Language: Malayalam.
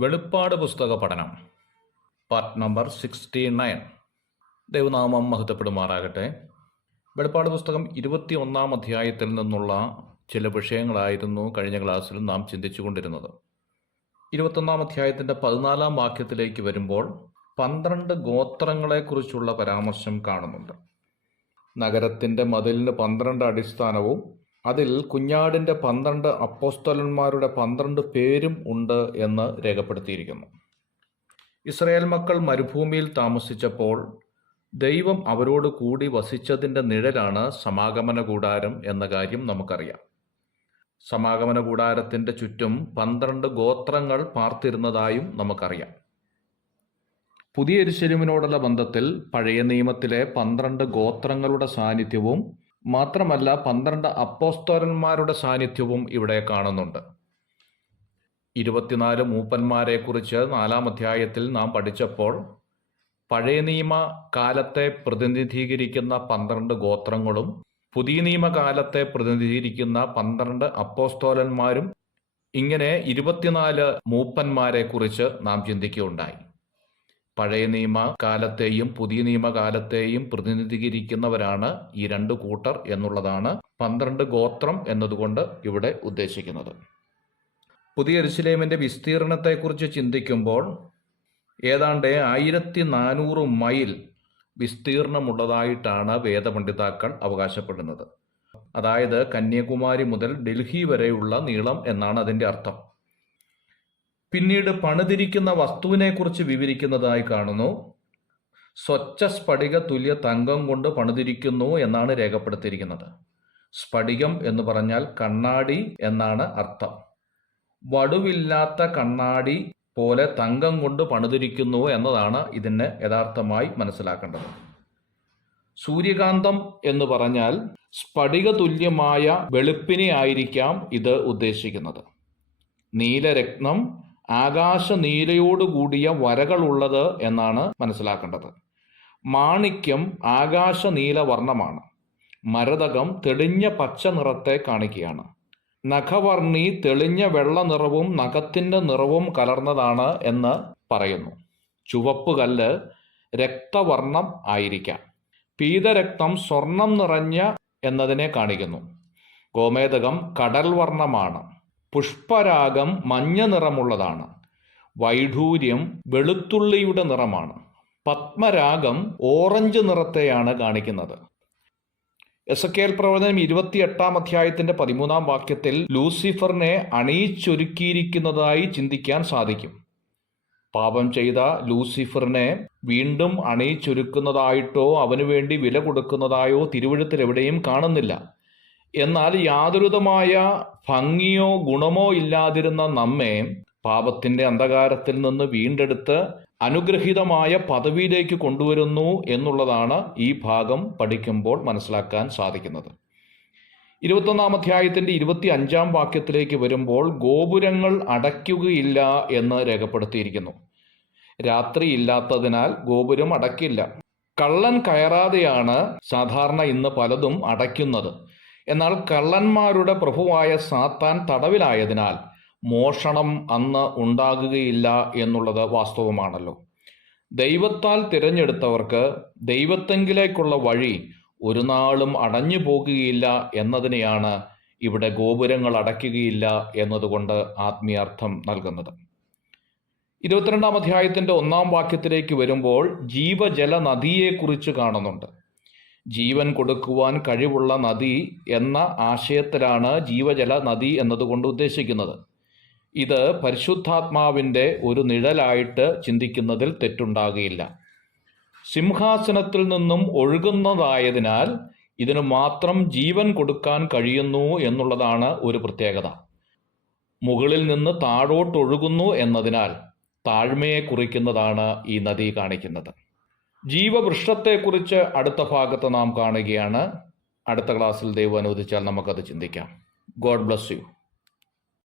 വെളിപ്പാട് പുസ്തക പഠനം പാർട്ട് നമ്പർ 69. ദൈവനാമം മഹത്വപ്പെടുമാറാകട്ടെ. വെളിപ്പാട് പുസ്തകം 21 അധ്യായത്തിൽ നിന്നുള്ള ചില വിഷയങ്ങളായിരുന്നു കഴിഞ്ഞ ക്ലാസ്സിൽ നാം ചിന്തിച്ചുകൊണ്ടിരുന്നത്. 21 അധ്യായത്തിൻ്റെ 14 വാക്യത്തിലേക്ക് വരുമ്പോൾ 12 ഗോത്രങ്ങളെക്കുറിച്ചുള്ള പരാമർശം കാണുന്നുണ്ട്. നഗരത്തിൻ്റെ മതിലിന് 12 അടിസ്ഥാനവും അതിൽ കുഞ്ഞാടിൻ്റെ 12 അപ്പോസ്തലന്മാരുടെ 12 പേരും ഉണ്ട് എന്ന് രേഖപ്പെടുത്തിയിരിക്കുന്നു. ഇസ്രായേൽ മക്കൾ മരുഭൂമിയിൽ താമസിച്ചപ്പോൾ ദൈവം അവരോട് കൂടി വസിച്ചതിൻ്റെ നിഴലാണ് സമാഗമന കൂടാരം എന്ന കാര്യം നമുക്കറിയാം. സമാഗമന കൂടാരത്തിൻ്റെ ചുറ്റും 12 ഗോത്രങ്ങൾ പാർത്തിരുന്നതായും നമുക്കറിയാം. പുതിയ യെരൂശലേമിനോടുള്ള ബന്ധത്തിൽ പഴയ നിയമത്തിലെ 12 ഗോത്രങ്ങളുടെ സാന്നിധ്യവും മാത്രമല്ല 12 അപ്പോസ്തലന്മാരുടെ സാന്നിധ്യവും ഇവിടെ കാണുന്നുണ്ട്. 24 മൂപ്പന്മാരെക്കുറിച്ച് 4 അധ്യായത്തിൽ നാം പഠിച്ചപ്പോൾ പഴയ നിയമ കാലത്തെ പ്രതിനിധീകരിക്കുന്ന 12 ഗോത്രങ്ങളും പുതിയ നിയമകാലത്തെ പ്രതിനിധീകരിക്കുന്ന 12 അപ്പോസ്തലന്മാരും ഇങ്ങനെ 24 മൂപ്പന്മാരെക്കുറിച്ച് നാം ചിന്തിക്കുകയുണ്ടായി. പഴയ നിയമകാലത്തെയും പുതിയ നിയമകാലത്തെയും പ്രതിനിധീകരിക്കുന്നവരാണ് ഈ 2 കൂട്ടർ എന്നുള്ളതാണ് 12 ഗോത്രം എന്നതുകൊണ്ട് ഇവിടെ ഉദ്ദേശിക്കുന്നത്. പുതിയ യെരൂശലേമിൻ്റെ വിസ്തീർണത്തെക്കുറിച്ച് ചിന്തിക്കുമ്പോൾ ഏതാണ്ട് 1400 മൈൽ വിസ്തീർണമുള്ളതായിട്ടാണ് വേദപണ്ഡിതാക്കൾ അവകാശപ്പെടുന്നത്. അതായത് കന്യാകുമാരി മുതൽ ഡൽഹി വരെയുള്ള നീളം എന്നാണ് അതിൻ്റെ അർത്ഥം. പിന്നീട് പണിതിരിക്കുന്ന വസ്തുവിനെക്കുറിച്ച് വിവരിക്കുന്നതായി കാണുന്നു. സ്വച്ഛ സ്ഫടിക തുല്യ തങ്കം കൊണ്ട് പണിതിരിക്കുന്നു എന്നാണ് രേഖപ്പെടുത്തിയിരിക്കുന്നത്. സ്ഫടികം എന്ന് പറഞ്ഞാൽ കണ്ണാടി എന്നാണ് അർത്ഥം. വടുവില്ലാത്ത കണ്ണാടി പോലെ തങ്കം കൊണ്ട് പണിതിരിക്കുന്നു എന്നതാണ് ഇതിനെ യഥാർത്ഥമായി മനസ്സിലാക്കേണ്ടത്. സൂര്യകാന്തം എന്ന് പറഞ്ഞാൽ സ്ഫടിക തുല്യമായ വെളുപ്പിനെ ആയിരിക്കാം ഇത് ഉദ്ദേശിക്കുന്നത്. നീലരത്നം ആകാശ നീലയോടുകൂടിയ വരകളുള്ളത് എന്നാണ് മനസ്സിലാക്കേണ്ടത്. മാണിക്യം ആകാശ നീല വർണ്ണമാണ്. മരതകം തെളിഞ്ഞ പച്ച നിറത്തെ കാണിക്കുകയാണ്. നഖവർണ്ണി തെളിഞ്ഞ വെള്ള നിറവും നഖത്തിൻ്റെ നിറവും കലർന്നതാണ് എന്ന് പറയുന്നു. ചുവപ്പ് കല്ല് രക്തവർണം ആയിരിക്കാം. പീതരക്തം സ്വർണം നിറഞ്ഞ എന്നതിനെ കാണിക്കുന്നു. ഗോമേതകം കടൽ വർണ്ണമാണ്. പുഷ്പരാഗം മഞ്ഞ നിറമുള്ളതാണ്. വൈഢൂര്യം വെളുത്തുള്ളിയുടെ നിറമാണ്. പത്മരാഗം ഓറഞ്ച് നിറത്തെയാണ് കാണിക്കുന്നത്. എസെക്കിയേൽ പ്രവചനം 28 അധ്യായത്തിൻ്റെ 13 വാക്യത്തിൽ ലൂസിഫറിനെ അണിയിച്ചൊരുക്കിയിരിക്കുന്നതായി ചിന്തിക്കാൻ സാധിക്കും. പാപം ചെയ്ത ലൂസിഫറിനെ വീണ്ടും അണിയിച്ചൊരുക്കുന്നതായിട്ടോ അവനു വേണ്ടി വില കൊടുക്കുന്നതായോ തിരുവെഴുത്തിൽ എവിടെയും കാണുന്നില്ല. എന്നാൽ യാതൊരുവിധമായ ഭംഗിയോ ഗുണമോ ഇല്ലാതിരുന്ന നമ്മെ പാപത്തിൻ്റെ അന്ധകാരത്തിൽ നിന്ന് വീണ്ടെടുത്ത് അനുഗ്രഹീതമായ പദവിയിലേക്ക് കൊണ്ടുവരുന്നു എന്നുള്ളതാണ് ഈ ഭാഗം പഠിക്കുമ്പോൾ മനസ്സിലാക്കാൻ സാധിക്കുന്നത്. 21 അധ്യായത്തിൻ്റെ 25 വാക്യത്തിലേക്ക് വരുമ്പോൾ ഗോപുരങ്ങൾ അടയ്ക്കുകയില്ല എന്ന് രേഖപ്പെടുത്തിയിരിക്കുന്നു. രാത്രി ഇല്ലാത്തതിനാൽ ഗോപുരം അടയ്ക്കില്ല. കള്ളൻ കയറാതെയാണ് സാധാരണ ഇന്ന് പലതും അടയ്ക്കുന്നത്. എന്നാൽ കള്ളന്മാരുടെ പ്രഭുവായ സാത്താൻ തടവിലായതിനാൽ മോഷണം അന്ന് ഉണ്ടാകുകയില്ല എന്നുള്ളത് വാസ്തവമാണല്ലോ. ദൈവത്താൽ തിരഞ്ഞെടുത്തവർക്ക് ദൈവത്തെങ്കിലേക്കുള്ള വഴി ഒരു നാളും അടഞ്ഞു പോകുകയില്ല എന്നതിനെയാണ് ഇവിടെ ഗോപുരങ്ങൾ അടയ്ക്കുകയില്ല എന്നതുകൊണ്ട് ആത്മീയാർത്ഥം നൽകുന്നത്. 22 അധ്യായത്തിൻ്റെ 1 വാക്യത്തിലേക്ക് വരുമ്പോൾ ജീവജല നദിയെക്കുറിച്ച് കാണുന്നുണ്ട്. ജീവൻ കൊടുക്കുവാൻ കഴിവുള്ള നദി എന്ന ആശയത്തിലാണ് ജീവജല നദി എന്നതുകൊണ്ട് ഉദ്ദേശിക്കുന്നത്. ഇത് പരിശുദ്ധാത്മാവിൻ്റെ ഒരു നിഴലായിട്ട് ചിന്തിക്കുന്നതിൽ തെറ്റുണ്ടാകുകയില്ല. സിംഹാസനത്തിൽ നിന്നും ഒഴുകുന്നതായതിനാൽ ഇതിന് മാത്രം ജീവൻ കൊടുക്കാൻ കഴിയുന്നു എന്നുള്ളതാണ് ഒരു പ്രത്യേകത. മുകളിൽ നിന്ന് താഴോട്ടൊഴുകുന്നു എന്നതിനാൽ താഴ്മയെ കുറിക്കുന്നതാണ് ഈ നദി കാണിക്കുന്നത്. ജീവവൃക്ഷത്തെക്കുറിച്ച് അടുത്ത ഭാഗത്ത് നാം കാണുകയാണ്. അടുത്ത ക്ലാസ്സിൽ ദൈവം അനുവദിച്ചാൽ നമുക്കത് ചിന്തിക്കാം. God bless you.